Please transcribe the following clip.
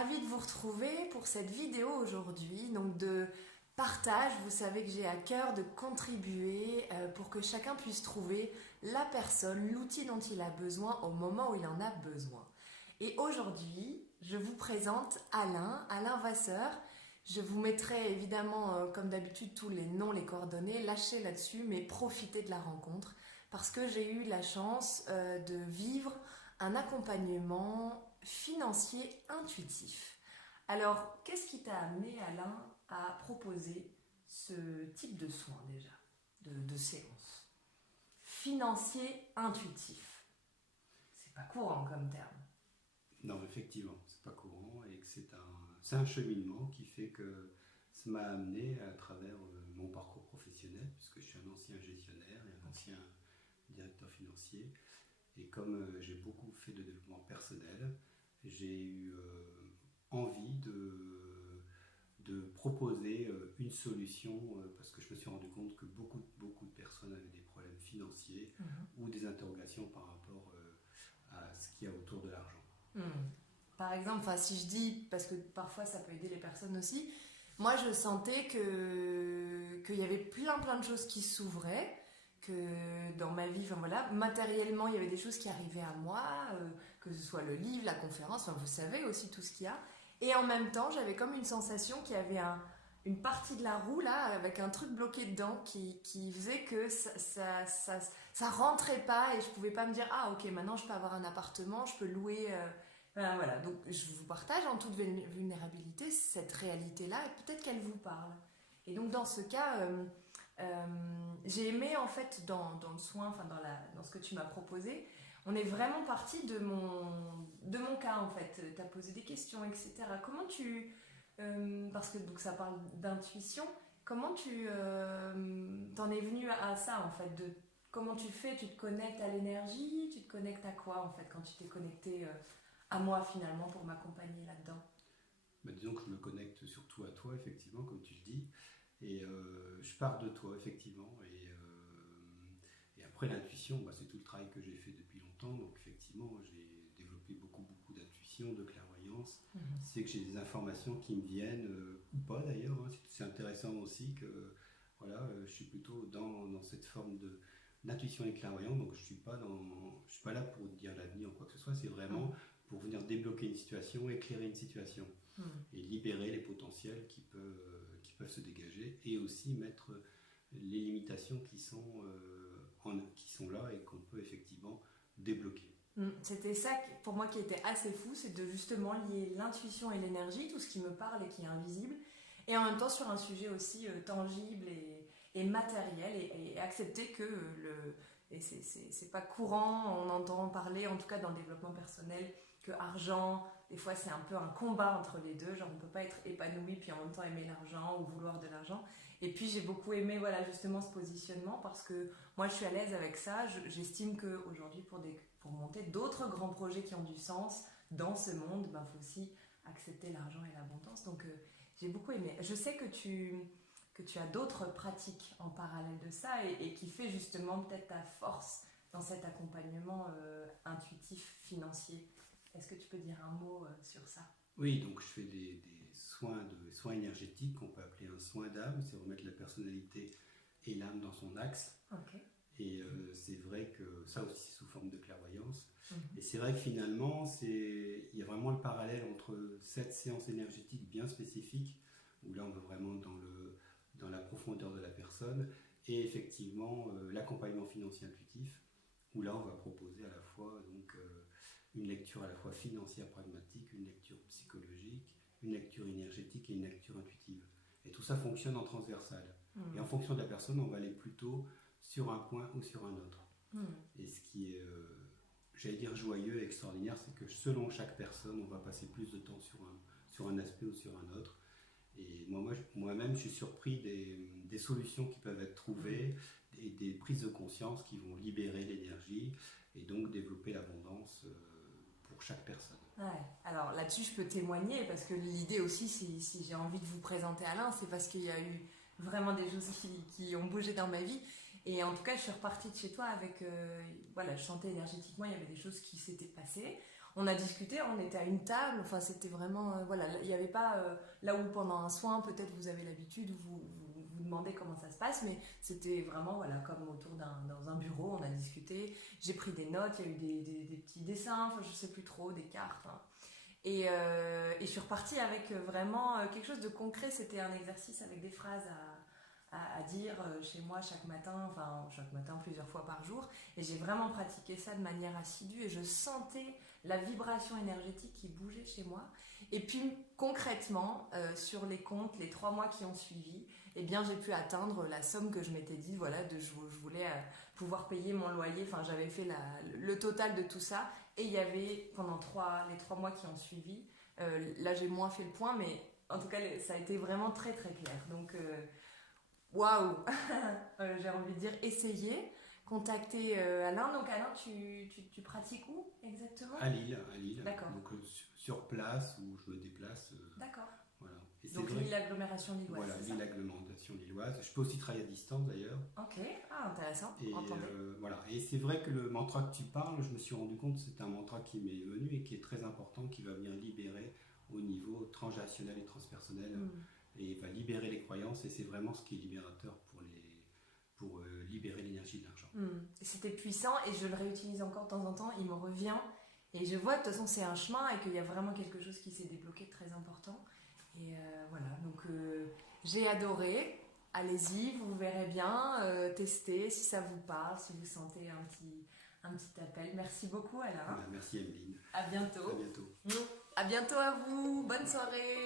ravie de vous retrouver pour cette vidéo aujourd'hui, donc de partage. Vous savez que j'ai à cœur de contribuer pour que chacun puisse trouver la personne, l'outil dont il a besoin au moment où il en a besoin. Et aujourd'hui, je vous présente Alain Vasseur. Je vous mettrai évidemment, comme d'habitude, tous les noms, les coordonnées, lâchez là-dessus, mais profitez de la rencontre parce que j'ai eu la chance de vivre un accompagnement financier intuitif. Alors, qu'est-ce qui t'a amené, Alain, à proposer ce type de soins déjà, de séance? Financier intuitif. C'est pas courant comme terme. Non, effectivement, c'est pas courant et que c'est un cheminement qui fait que ça m'a amené à travers mon parcours professionnel, puisque je suis un ancien gestionnaire et un ancien directeur financier. Et comme j'ai beaucoup fait de développement personnel, j'ai eu envie de proposer une solution parce que je me suis rendu compte que beaucoup de personnes avaient des problèmes financiers ou des interrogations par rapport à ce qu'il y a autour de l'argent. Par exemple, si je dis, parce que parfois ça peut aider les personnes aussi, moi je sentais qu'il y avait plein de choses qui s'ouvraient, que dans ma vie, matériellement il y avait des choses qui arrivaient à moi, que ce soit le livre, la conférence, vous savez aussi tout ce qu'il y a. Et en même temps, j'avais comme une sensation qu'il y avait une partie de la roue là, avec un truc bloqué dedans qui faisait que ça rentrait pas et je pouvais pas me dire ah ok maintenant je peux avoir un appartement, je peux louer. Voilà, donc je vous partage en toute vulnérabilité cette réalité là et peut-être qu'elle vous parle. Et donc dans ce cas, j'ai aimé en fait dans le soin, dans ce que tu m'as proposé, on est vraiment parti de mon cas en fait. Tu as posé des questions, etc. Comment tu... parce que donc, ça parle d'intuition, comment tu t'en es venu à ça en fait comment tu fais? Tu te connectes à l'énergie? Tu te connectes à quoi en fait quand tu t'es connecté à moi finalement pour m'accompagner là-dedans? Disons que je me connecte surtout à toi, effectivement, comme tu le dis. Et je pars de toi, effectivement. Et après, l'intuition, c'est tout le travail que j'ai fait depuis longtemps. Donc, effectivement, j'ai développé beaucoup d'intuition, de clairvoyance. C'est que j'ai des informations qui me viennent, ou pas d'ailleurs. C'est intéressant aussi que je suis plutôt dans cette forme d'intuition et clairvoyance. Donc, je ne suis pas là pour dire l'avenir ou quoi que ce soit. C'est vraiment pour venir débloquer une situation, éclairer une situation. Et libérer les potentiels qui peuvent se dégager et aussi mettre les limitations qui sont là et qu'on peut effectivement débloquer. C'était ça pour moi qui était assez fou, c'est de justement lier l'intuition et l'énergie, tout ce qui me parle et qui est invisible, et en même temps sur un sujet aussi tangible et matériel et accepter que et c'est pas courant, on entend parler en tout cas dans le développement personnel que argent, des fois c'est un peu un combat entre les deux, genre on peut pas être épanoui puis en même temps aimer l'argent ou vouloir de l'argent. Et puis j'ai beaucoup aimé justement ce positionnement parce que moi je suis à l'aise avec ça, j'estime qu'aujourd'hui pour monter d'autres grands projets qui ont du sens dans ce monde, faut aussi accepter l'argent et l'abondance. Donc j'ai beaucoup aimé. Je sais que tu as d'autres pratiques en parallèle de ça et qui fait justement peut-être ta force dans cet accompagnement intuitif financier. Est-ce que tu peux dire un mot sur ça? Oui, donc je fais des soins énergétiques qu'on peut appeler un soin d'âme, c'est remettre la personnalité et l'âme dans son axe. Okay. Et c'est vrai que ça aussi sous forme de clairvoyance. Et c'est vrai que finalement, il y a vraiment le parallèle entre cette séance énergétique bien spécifique, où là on va vraiment dans la profondeur de la personne, et effectivement l'accompagnement financier intuitif, où là on va proposer à la fois une lecture à la fois financière pragmatique, une lecture psychologique, une lecture énergétique et une lecture intuitive. Et tout ça fonctionne en transversal. Et en fonction de la personne, on va aller plutôt sur un point ou sur un autre. Et ce qui est, j'allais dire joyeux et extraordinaire, c'est que selon chaque personne, on va passer plus de temps sur un aspect ou sur un autre. Et moi-même, je suis surpris des solutions qui peuvent être trouvées et des prises de conscience qui vont libérer l'énergie et donc développer l'abondance pour chaque personne. Ouais. Alors là-dessus, je peux témoigner parce que l'idée aussi, si j'ai envie de vous présenter Alain, c'est parce qu'il y a eu vraiment des choses qui ont bougé dans ma vie. Et en tout cas, je suis repartie de chez toi avec... je sentais énergétiquement, il y avait des choses qui s'étaient passées. on a discuté, on était à une table, enfin c'était vraiment, voilà, il n'y avait pas, là où pendant un soin, peut-être vous avez l'habitude, vous demandez comment ça se passe, mais c'était vraiment, voilà, comme autour dans un bureau, on a discuté, j'ai pris des notes, il y a eu des petits dessins, enfin je sais plus trop, des cartes, hein. Et je suis repartie avec vraiment quelque chose de concret, c'était un exercice avec des phrases à dire chez moi chaque matin plusieurs fois par jour, et j'ai vraiment pratiqué ça de manière assidue et je sentais la vibration énergétique qui bougeait chez moi. Et puis concrètement sur les comptes, les 3 mois qui ont suivi, eh bien j'ai pu atteindre la somme que je m'étais dit, voilà, je voulais pouvoir payer mon loyer, enfin j'avais fait le total de tout ça, et il y avait pendant les 3 mois qui ont suivi, là j'ai moins fait le point, mais en tout cas ça a été vraiment très très clair. Donc waouh. J'ai envie de dire essayez, contactez Alain. Donc Alain, tu pratiques où exactement? À Lille. D'accord. Donc sur place où je me déplace. D'accord. Voilà. Et Donc Lille agglomération lilloise. Voilà, Lille agglomération lilloise. Je peux aussi travailler à distance d'ailleurs. Ok, intéressant. Et voilà. Et c'est vrai que le mantra que tu parles, je me suis rendu compte, c'est un mantra qui m'est venu et qui est très important, qui va venir libérer au niveau transgénérationnel et transpersonnel. Et va libérer les croyances, et c'est vraiment ce qui est libérateur pour libérer l'énergie de l'argent. C'était puissant et je le réutilise encore de temps en temps, il me revient et je vois de toute façon c'est un chemin et qu'il y a vraiment quelque chose qui s'est débloqué de très important. Et voilà, donc j'ai adoré, allez-y, vous verrez bien, testez si ça vous parle, si vous sentez un petit appel. Merci beaucoup Alain. Voilà, merci Emeline. À bientôt. À bientôt. À bientôt à vous, bonne soirée.